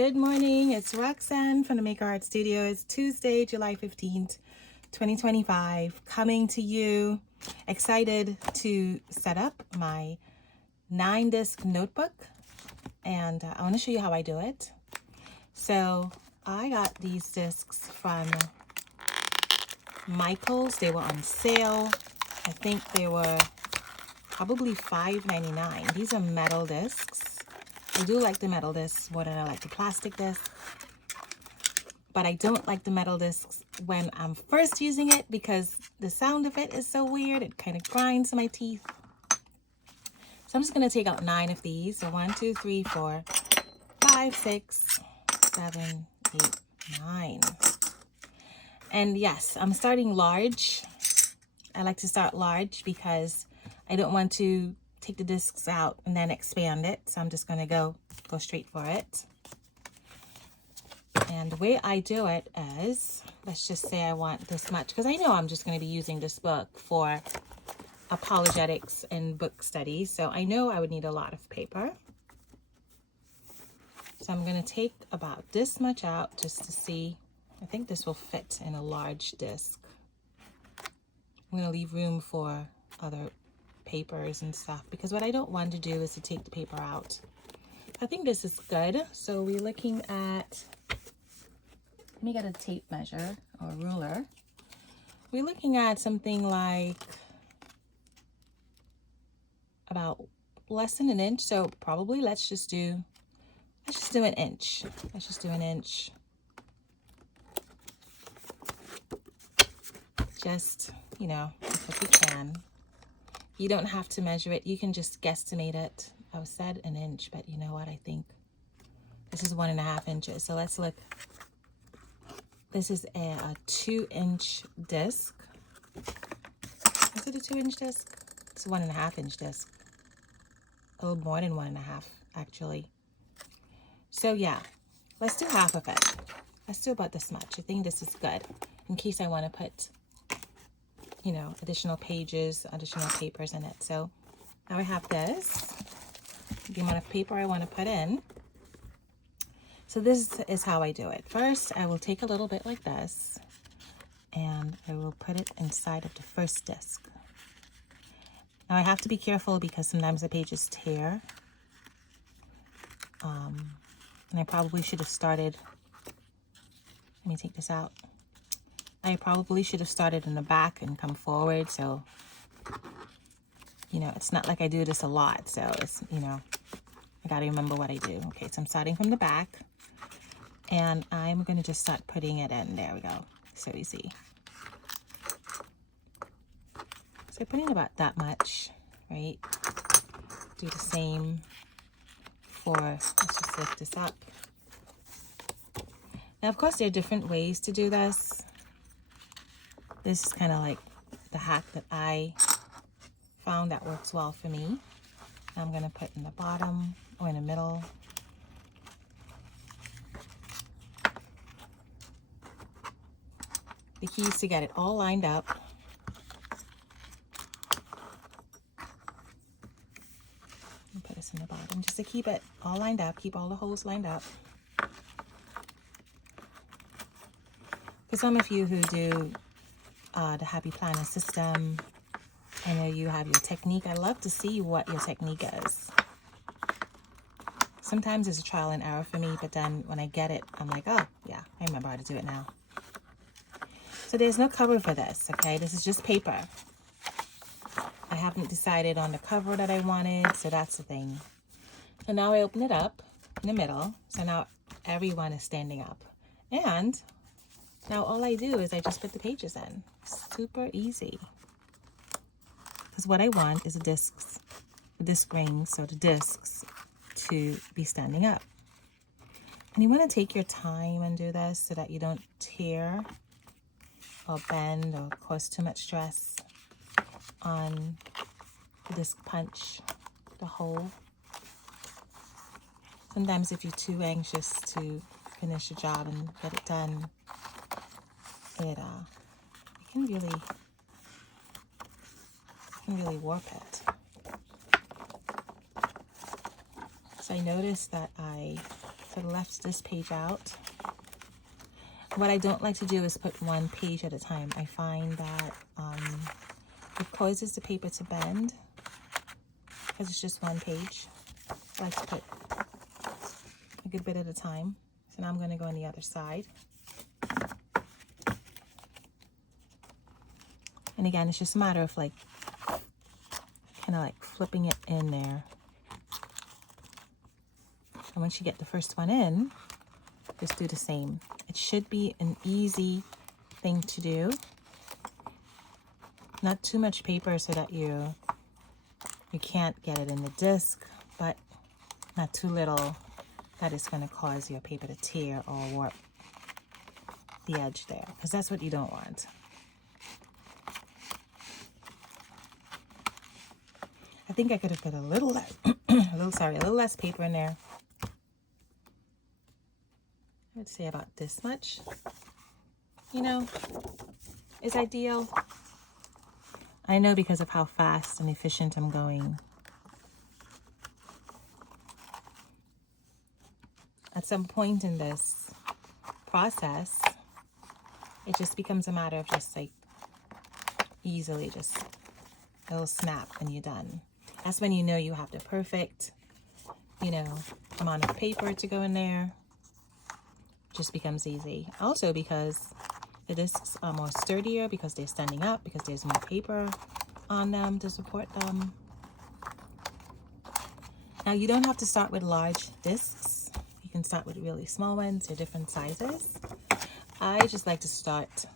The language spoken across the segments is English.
Good morning, it's Roxanne from the Make Art Studio. It's Tuesday, July 15th, 2025, coming to you. Excited to set up my 9-disc notebook, and I want to show you how I do it. So I got these discs from Michael's. They were on sale. I think they were probably $5.99. These are metal discs. I do like the metal discs more than I like the plastic discs, but I don't like the metal discs when I'm first using it because the sound of it is so weird. It kind of grinds my teeth. So I'm just going to take out 9 of these. So 1, 2, 3, 4, 5, 6, 7, 8, 9. And yes, I'm starting large. I like to start large because I don't want to take the discs out and then expand it. So I'm just going to go straight for it. And the way I do it is, let's just say I want this much, because I know I'm just going to be using this book for apologetics and book study. So I know I would need a lot of paper. So I'm going to take about this much out just to see. I think this will fit in a large disc. I'm going to leave room for other papers and stuff, because what I don't want to do is to take the paper out. I think this is good. So we're looking at, let me get a tape measure or ruler. We're looking at something like about less than an inch. So probably let's just do an inch. Let's just do an inch. Just, because we can. You don't have to measure it. You can just guesstimate it. I said an inch, but you know what? I think this is 1.5 inches. So let's look. This is a 2-inch disc. Is it a 2-inch disc? It's a 1.5-inch disc. A little more than 1.5, actually. So yeah, let's do half of it. Let's do about this much. I think this is good in case I want to put additional pages, additional papers in it. So now I have this, the amount of paper I want to put in. So this is how I do it. First, I will take a little bit like this, and I will put it inside of the first disc. Now I have to be careful because sometimes the pages tear. And I probably should have started, let me take this out. I probably should have started in the back and come forward. So, it's not like I do this a lot. So it's, I got to remember what I do. Okay, so I'm starting from the back, and I'm going to just start putting it in. There we go. So easy. So putting about that much, right? Do the same for, let's just lift this up. Now, of course, there are different ways to do this. This is kind of like the hack that I found that works well for me. I'm going to put in the bottom or in the middle. The key is to get it all lined up. I'll put this in the bottom just to keep it all lined up, keep all the holes lined up. For some of you who do the Happy Planner system, I know you have your technique. I love to see what your technique is. Sometimes it's a trial and error for me, but then when I get it, I'm like, oh, yeah, I remember how to do it now. So there's no cover for this, okay? This is just paper. I haven't decided on the cover that I wanted, so that's the thing. So now I open it up in the middle. So now everyone is standing up. And now all I do is I just put the pages in. Super easy. Because what I want is the disc rings, so the discs to be standing up. And you want to take your time and do this so that you don't tear or bend or cause too much stress on the disc punch, the hole. Sometimes if you're too anxious to finish the job and get it done, it can really warp it. So I noticed that I So I left this page out. What I don't like to do is put one page at a time. I find that it causes the paper to bend because it's just one page. I like to put a good bit at a time. So now I'm going to go on the other side. And again, it's just a matter of like kind of like flipping it in there. And once you get the first one in, just do the same. It should be an easy thing to do. Not too much paper so that you can't get it in the disc, but not too little that is going to cause your paper to tear or warp the edge there, because that's what you don't want. I think I could have put a little less, a little less paper in there. I'd say about this much, you know, is ideal. I know because of how fast and efficient I'm going. At some point in this process, it just becomes a matter of just like easily just a little snap and you're done. That's when you know you have the perfect, you know, amount of paper to go in there. Just becomes easy. Also because the discs are more sturdier because they're standing up, because there's more paper on them to support them. Now you don't have to start with large discs. You can start with really small ones. They're different sizes. I just like to start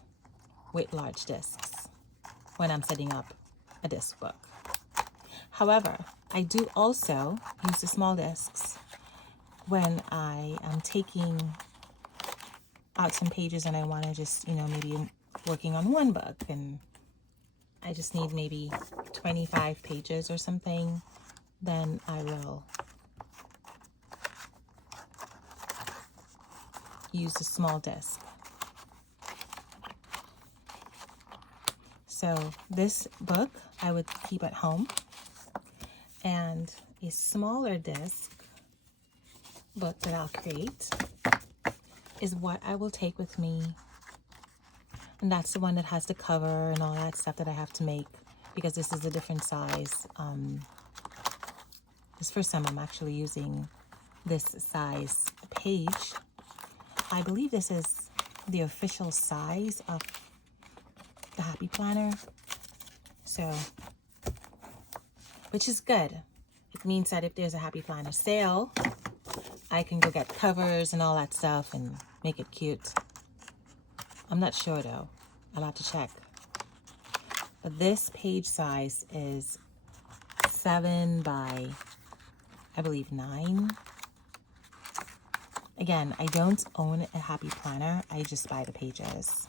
with large discs when I'm setting up a disc book. However, I do also use the small discs when I am taking out some pages and I want to just, you know, maybe working on one book and I just need maybe 25 pages or something, then I will use the small disc. So this book I would keep at home, and a smaller disc book that I'll create is what I will take with me. And that's the one that has the cover and all that stuff that I have to make, because this is a different size. This first time I'm actually using this size page. I believe this is the official size of the Happy Planner. So, which is good. It means that if there's a Happy Planner sale, I can go get covers and all that stuff and make it cute. I'm not sure though. I'll have to check. But this page size is 7 by, I believe, 9. Again, I don't own a Happy Planner. I just buy the pages.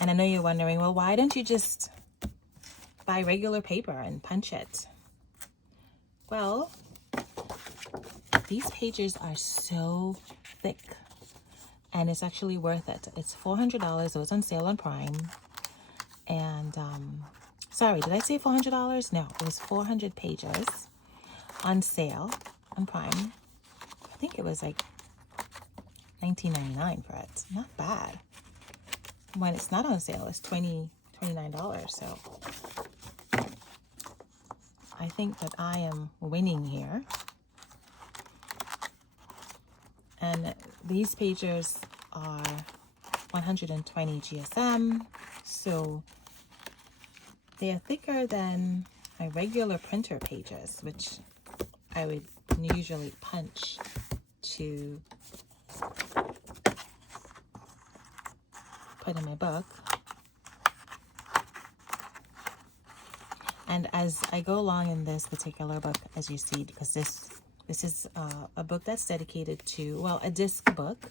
And I know you're wondering, well, why don't you just buy regular paper and punch it? Well, these pages are so thick and it's actually worth it. It's $400. It was on sale on Prime. And, sorry, did I say $400? No, it was 400 pages on sale on Prime. I think it was like $19.99 for it. Not bad. When it's not on sale, it's $29. So I think that I am winning here. And these pages are 120 GSM, so they are thicker than my regular printer pages, which I would usually punch to put in my book. And as I go along in this particular book, as you see, because this is a book that's dedicated to, well, a disc book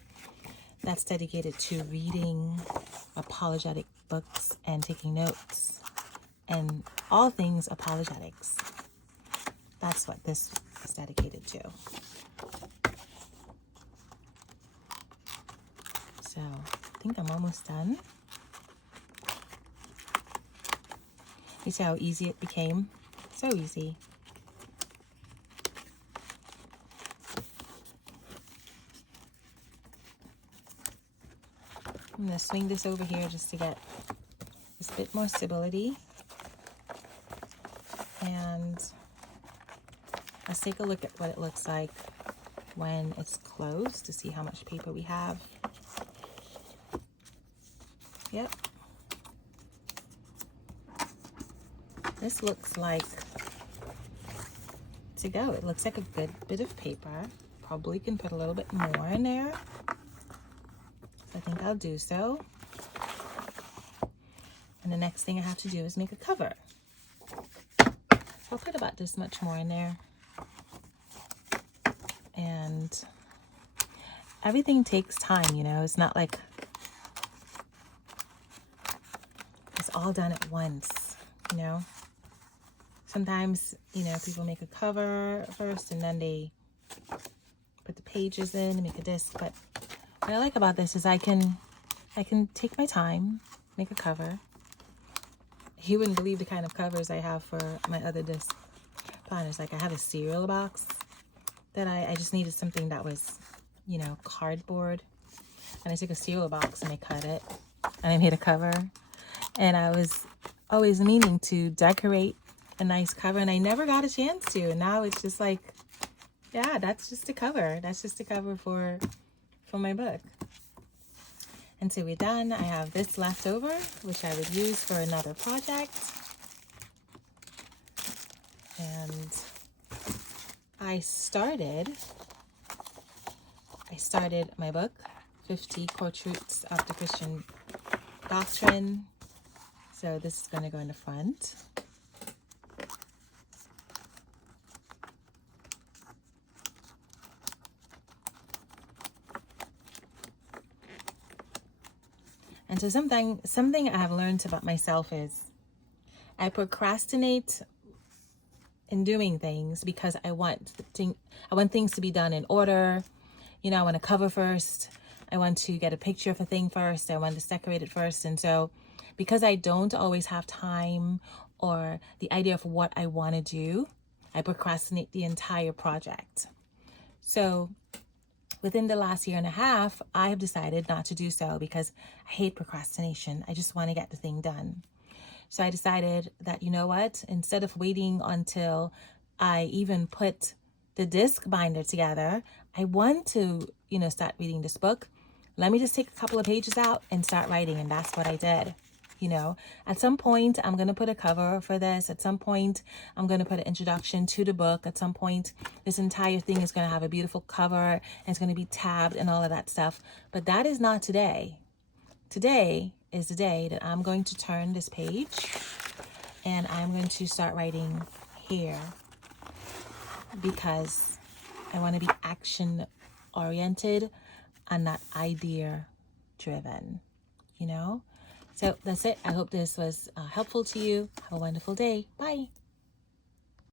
that's dedicated to reading apologetic books and taking notes and all things apologetics. That's what this is dedicated to. So I think I'm almost done. You see how easy it became? So easy. I'm going to swing this over here just to get just a bit more stability. And let's take a look at what it looks like when it's closed to see how much paper we have. Yep. This looks like to go. It looks like a good bit of paper. Probably can put a little bit more in there. So I think I'll do so. And the next thing I have to do is make a cover. So I'll put about this much more in there. And everything takes time, you know. It's not like it's all done at once, you know. Sometimes, you know, people make a cover first and then they put the pages in and make a disc. But what I like about this is I can take my time, make a cover. You wouldn't believe the kind of covers I have for my other disc planners. Like I have a cereal box that I just needed something that was, you know, cardboard. And I took a cereal box and I cut it and I made a cover. And I was always meaning to decorate a nice cover and I never got a chance to. And now it's just like, yeah, that's just a cover. That's just a cover for my book. And so we're done. I have this left over, which I would use for another project. And I started my book, 50 Core Truths of the Christian Doctrine. So this is going to go in the front. And so something I have learned about myself is I procrastinate in doing things because I want things to be done in order. You know, I want to cover first. I want to get a picture of a thing first. I want to decorate it first. And so because I don't always have time or the idea of what I want to do, I procrastinate the entire project. So within the last year and a half, I have decided not to do so because I hate procrastination. I just want to get the thing done. So I decided that, you know what, instead of waiting until I even put the disc binder together, I want to, you know, start reading this book. Let me just take a couple of pages out and start writing. And that's what I did. You know, at some point, I'm going to put a cover for this. At some point, I'm going to put an introduction to the book. At some point, this entire thing is going to have a beautiful cover and it's going to be tabbed and all of that stuff. But that is not today. Today is the day that I'm going to turn this page and I'm going to start writing here because I want to be action oriented and not idea driven, you know? So that's it. I hope this was helpful to you. Have a wonderful day. Bye.